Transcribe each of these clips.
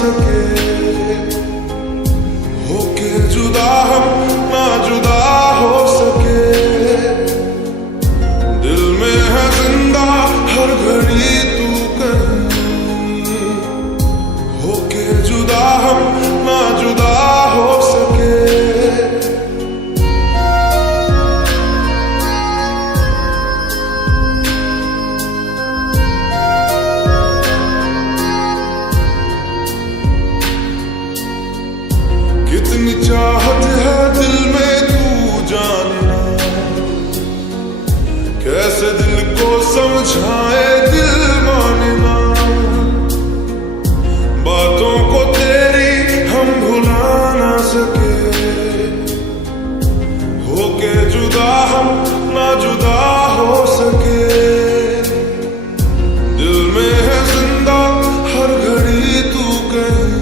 सके, होके जुदा हम ना जुदा हो सके। दिल में है जिंदा हर घड़ी तू कहीं, होके जुदा हम ना जुदा हो सके। कितनी चाहत है दिल में तू जानना, कैसे दिल को समझाए दिल मानना। बातों को तेरी हम भुला ना सके, होके जुदा हम ना जुदा हो सके। दिल में है जिंदा हर घड़ी तू कहीं,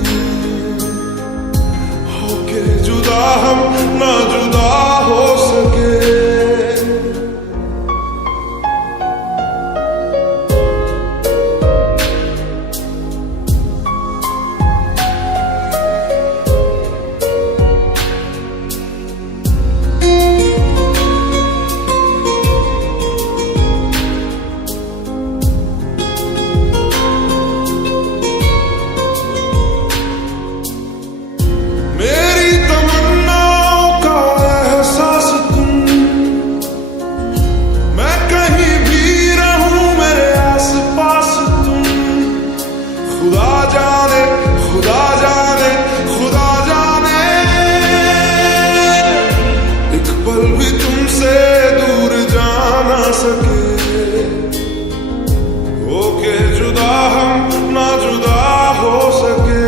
होके जुदा हम ना जुदा हो सके। मेरी तमन्नाओं का एहसास तुम, मैं कहीं भी रहूं मेरे आस पास तुम। खुदा जाने खुदा जाने खुदा जाने, एक पल भी तुमसे दूर जा ना सके, होके जुदा हम ना जुदा हो सके।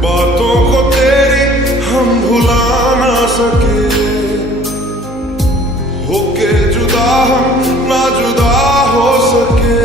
बातों को तेरी हम भुला ना सके, होके जुदा हम ना जुदा हो सके।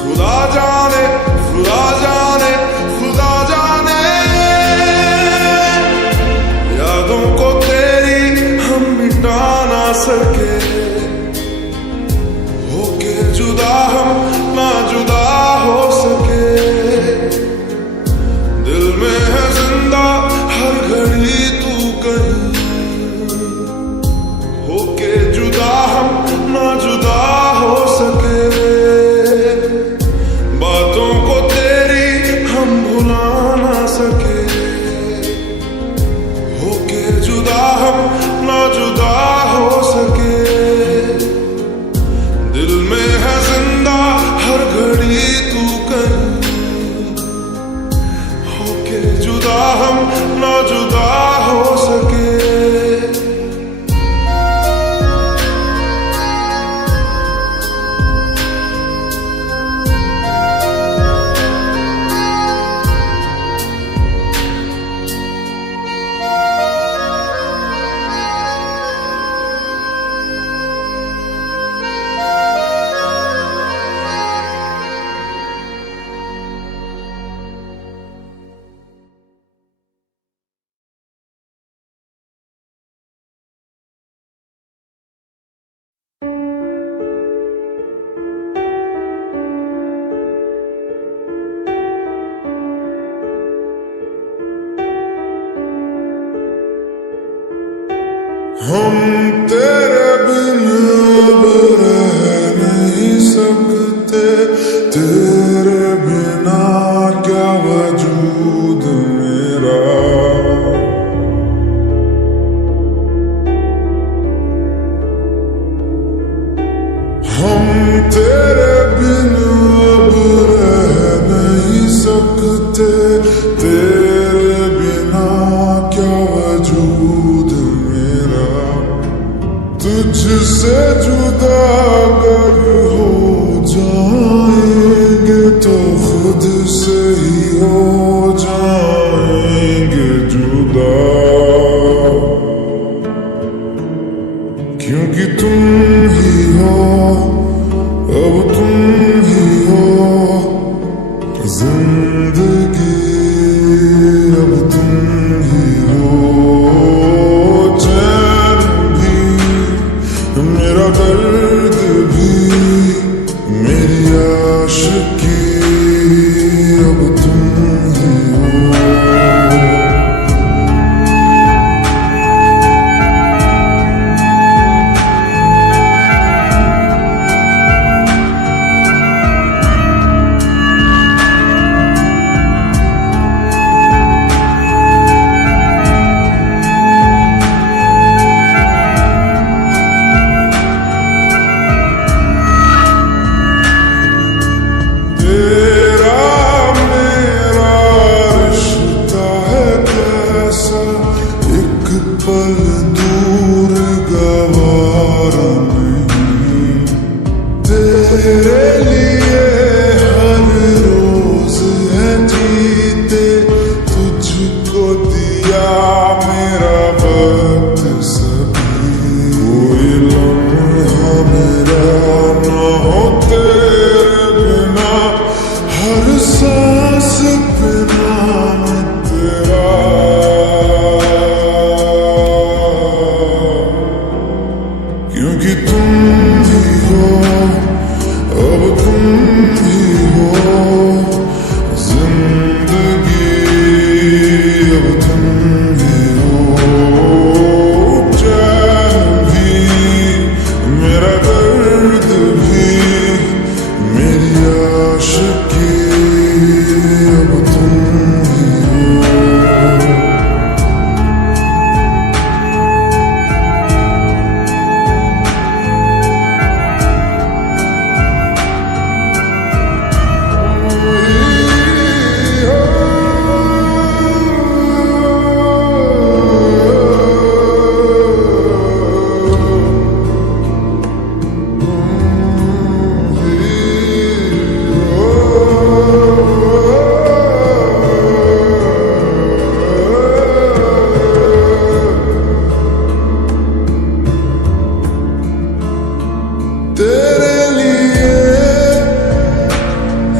खुदा जाने खुदा जाने, यादों को तेरी हम मिटा ना सके, होके जुदा हम ना जुदा हो सके। दिल में है जिंदा हर घड़ी तू कहीं, होके जुदा हम ना जुदा हो सके। बातों को तेरी हम भुला ना सके, होके जुदा हम ना जुदा हो सके। दिल में है जिंदा हर घड़ी तू कहीं, होके जुदा हम ना जुदा हो सके। हम तेरे बिन अब रह नहीं सकते, तेरे बिना क्या वजूद मेरा। हम तेरे वजूद मेरा तुझसे जुदा अगर हो जाएंगे तो खुद से ही हो जाएंगे जुदा, क्योंकि तुम ही हो, अब तुम ही हो जिंदगी, अब तुम ही हो चैन भी, मेरा दर्द भी, मेरी आशिकी, अब तुम ही हो। पल दूर गवारा नहीं, तेरे लिए हर रोज है जीते, तुझको दिया मेरा वक्त सभी, कोई लम्हा मेरा न हो तेरे बिना, हर सांस पे नाम तेरा, क्योंकि तुम ही हो, अब तुम ही हो जिंदगी, अब तुम ही हो चैन भी, मेरा दर्द भी, मेरी आशिकी, अब तुम ही हो। तेरे लिए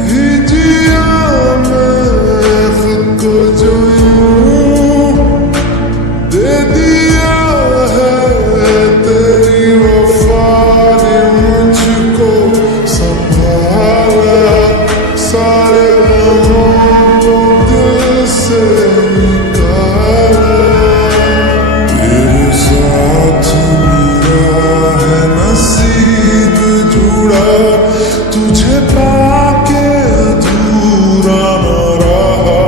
ही जिया मैं खुद को जो यूं दे दिया है, तेरी वफा ने मुझको संभाला, सारे गमों को दिल से निकाला, तेरे साथ मेरा है नसीब जुड़ा, तुझे पाके अधूरा न रहा।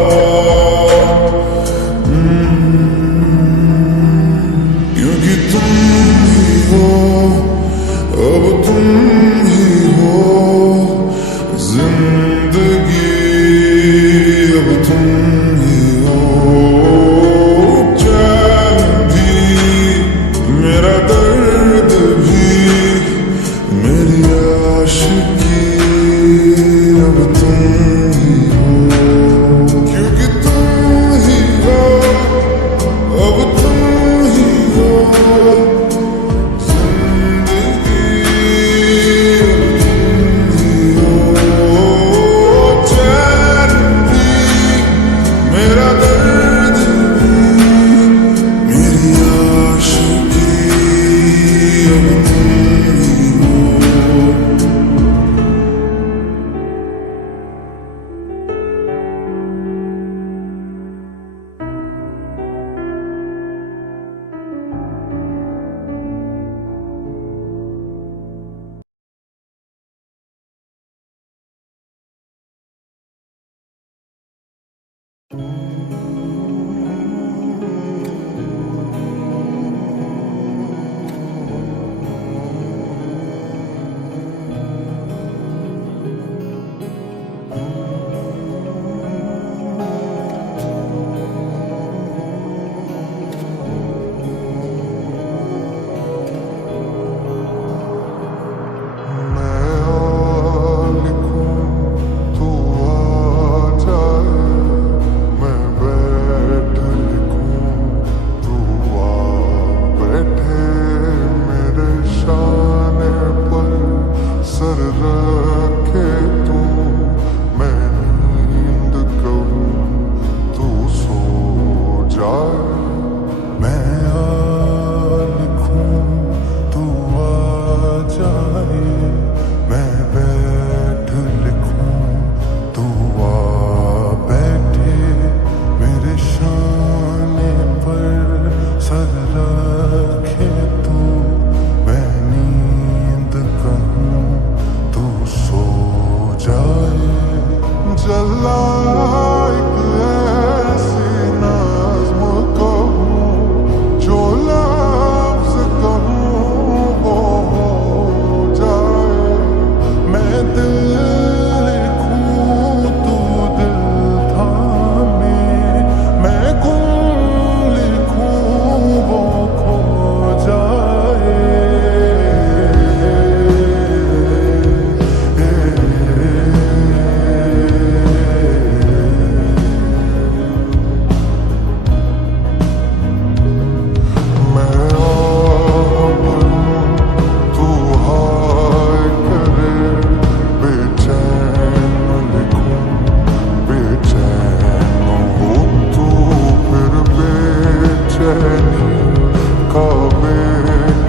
काबे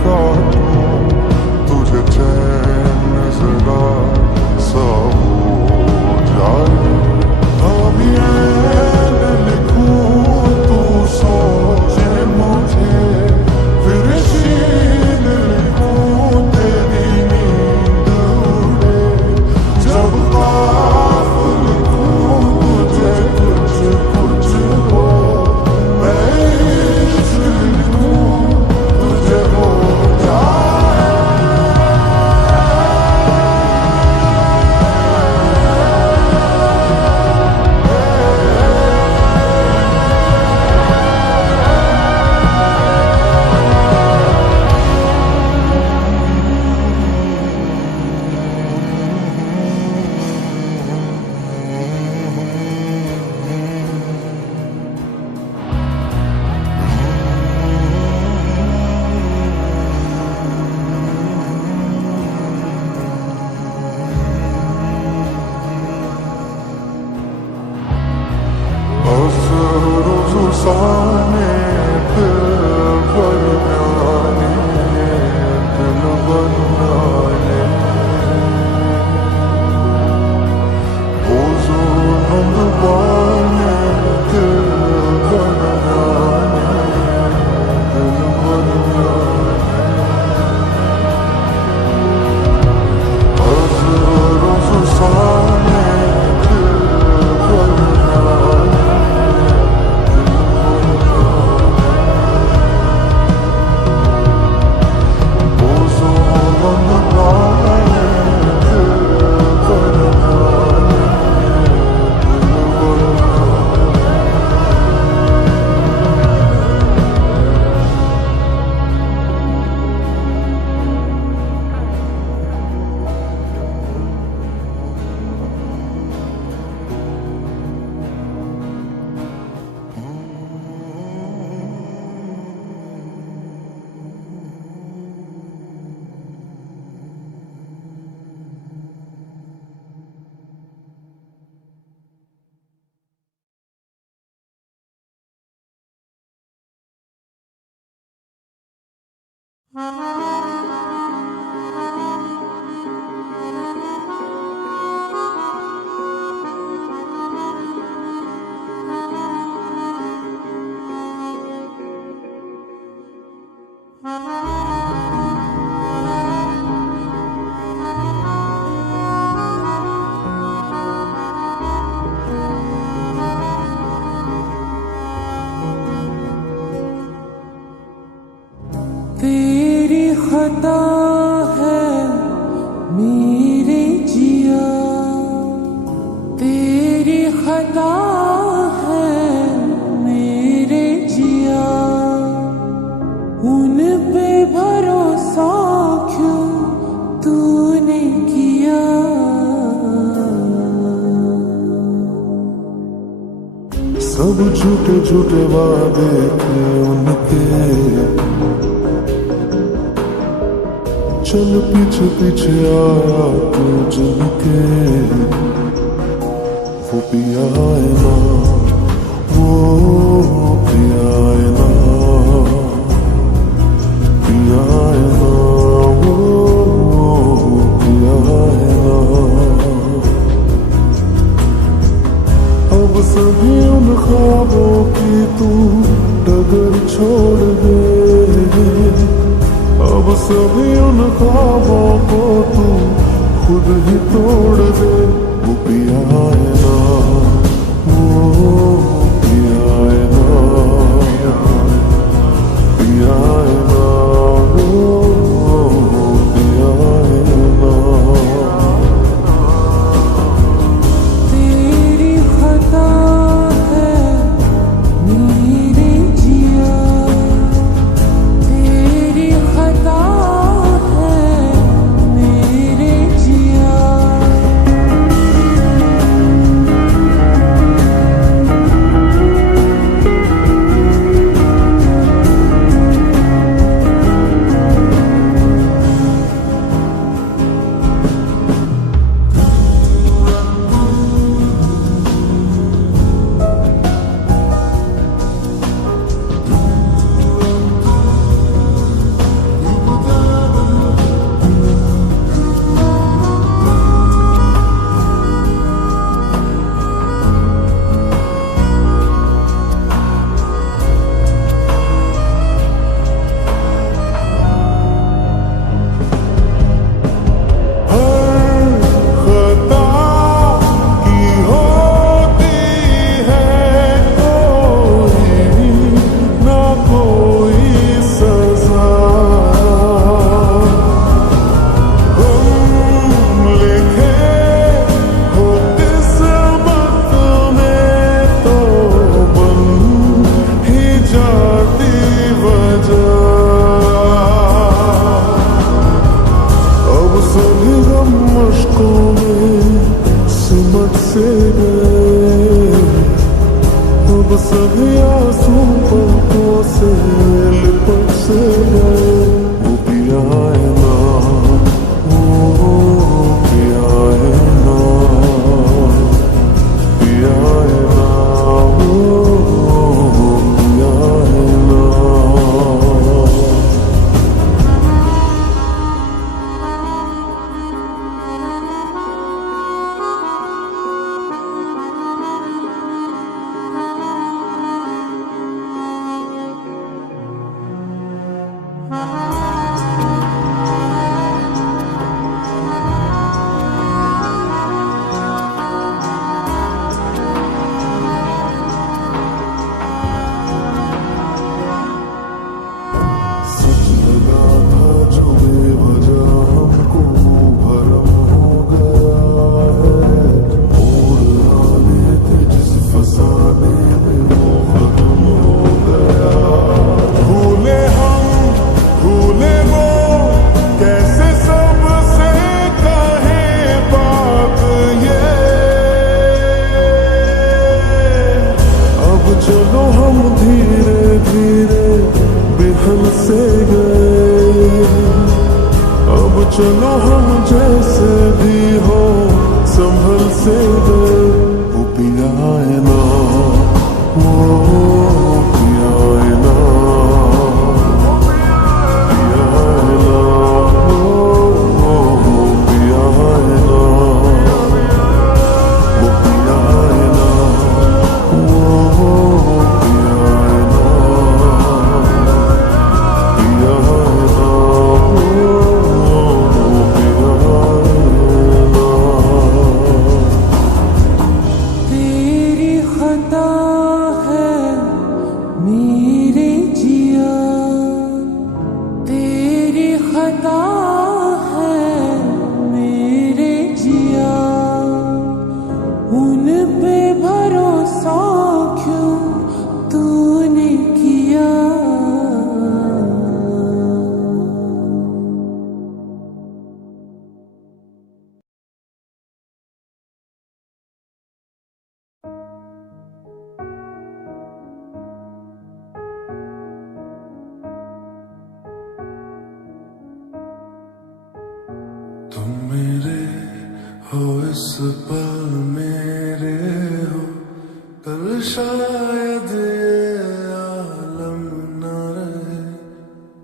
का तुझे चैन जरा सा हो जाए। अभी ऐन लिखूं तू सोचे मुझे, फिर शीन लिखूं तेरी नींद उड़े। जब ख्वाब लिखूं तुझे कुछ कुछ हो, मैं इश्क लिखूं तुझे हो जाए। Sahne dil barnane, dil barnane. Bozu nandwane, dil barnane, dil barnane. Az roz sahne dil barnane. तेरी खता है मेरे जिया, तेरी खता है मेरे जिया। उन पे भरोसा क्यों तूने किया? सब झूठे झूठे वादे थे उनके, चल पीछे पीछे आया तू जिनके। वो पिया है ना, वो पिया है ना, पिया है ना, वो पिया है ना। अब सभी उन ख्वाबों की तू डगर छोड़ दे, अब सभी उन ख्वाबों को तू खुद ही तोड़ दे। वो पिया है ना, वो पिया है ना, पिया है ना, वो पिया है ना। तेरी खता है मेरे जिया, तेरी खता है मेरे जिया। संभल से गए। अब चलो हम जैसे भी हो संभल से गए। वो पिया है ना, वो पिया है ना, पिया है ना, वो पिया है ना, वो पिया है ना, वो पिया है ना, पिया है ना, वो पिया है ना। तेरी खता है मेरे जिया, तेरी खता है मेरे जिया। उन पे भरोसा क्यों तूने किया। तुम मेरे हो इस पल मेरे हो, कल शायद ये आलम न रहे।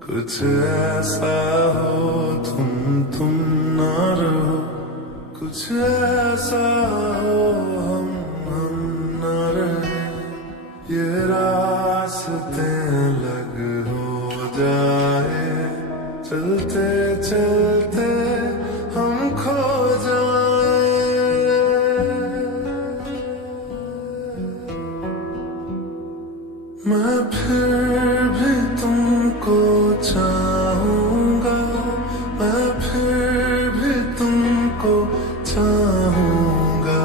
कुछ ऐसा हो तुम न रहो, कुछ ऐसा हो हम न रहे। ये रास्ते अलग हो जाए, चलते चलते हम खो जाए। मैं फिर भी तुमको चाहूंगा, मैं फिर भी तुमको चाहूंगा,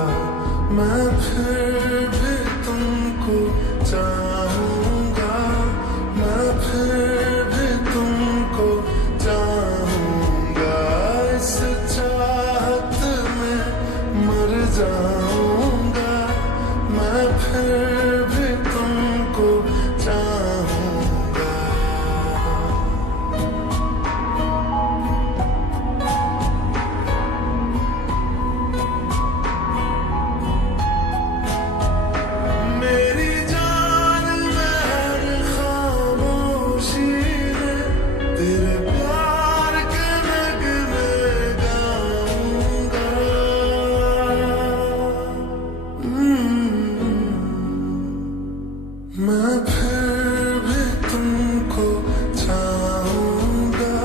मैं फिर भी तुमको चाहूंगा, मैं फिर भी तुमको चाहूंगा। इस चाहत में मर जाऊंगा, मैं फिर भी तुमको चाहूंगा। मेरी जान में हर खामोशी में तेरे प्यार के नगमे गाऊंगा। मैं फिर भी तुमको चाहूंगा,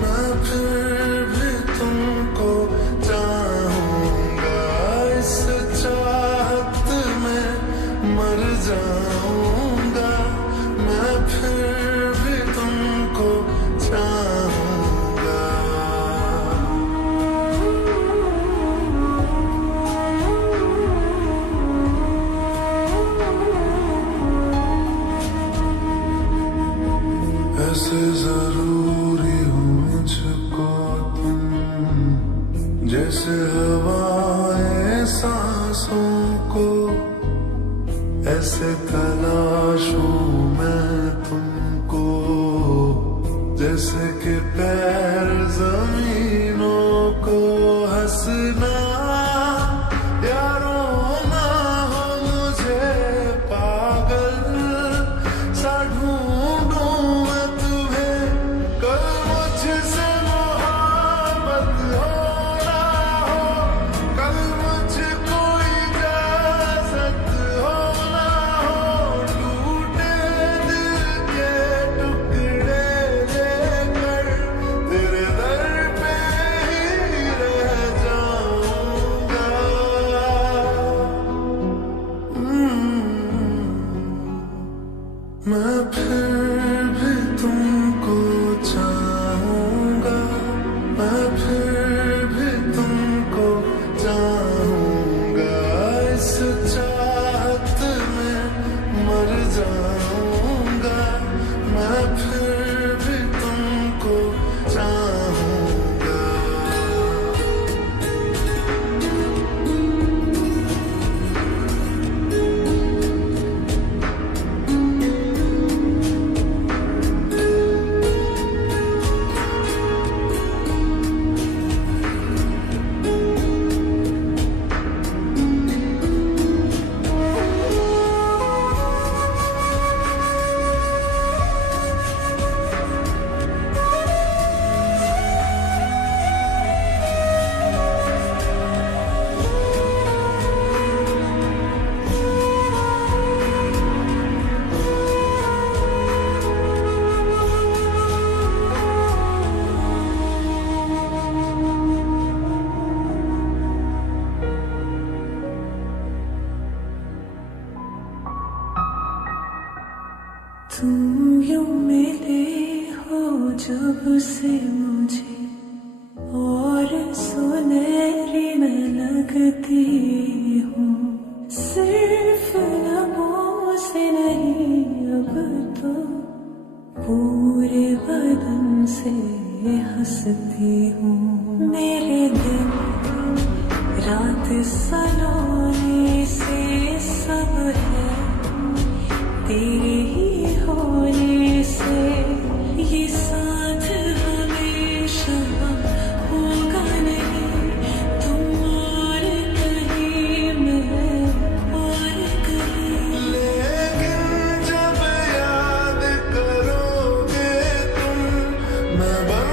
मैं फिर भी तुमको चाहूंगा। इस चाहत में मर जाऊंगा, मैं फिर भी तुमको चाहूंगा। ऐसे जरूरी हो मुझको तुम, जैसे हवाएं सांसों को। ऐसे तलाशूं मैं तुमको, जैसे कि पैर जमीनों को। हंसना या रोना हो मुझे पागल सा ढूंढूं मैं तुम्हें। कल मुझसे मोहब्बत हो ना हो, कल मुझको इजाजत हो ना हो। टूटे दिल के टुकड़े लेकर तेरे दर पे ही रह जाऊं। जब से मुझे और सुनहरी मैं लगती हूँ, सिर्फ लबों से नहीं अब तो पूरे बदन से हंसती हूँ। मेरे दिन रात सलोने से सब है तेरे ही होने से, ये साथ हमेशा होगा नहीं, तुम और कहीं मैं और कहीं। लेकिन जब याद करोगे तुम, मैं बन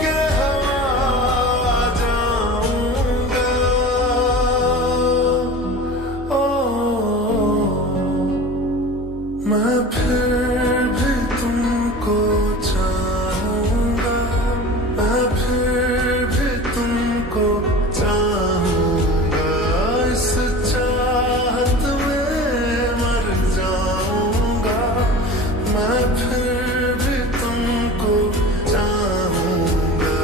के हवा जाऊंगा। ओ मैं फिर भी तुमको चाहूंगा, मैं फिर भी तुमको चाहूंगा। इस चाहत में मर जाऊंगा, मैं फिर भी तुमको चाहूंगा।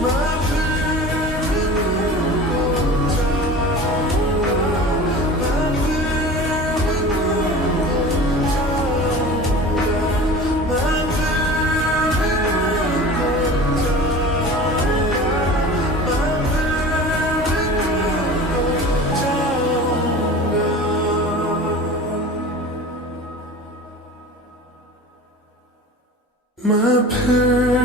मैं फिर भी तुमको चाहूंगा, मैं फिर भी तुमको चाहूंगा, मैं फिर भी तुमको चाहूंगा, मैं फिर भी तुमको चाहूंगा। मैं फिर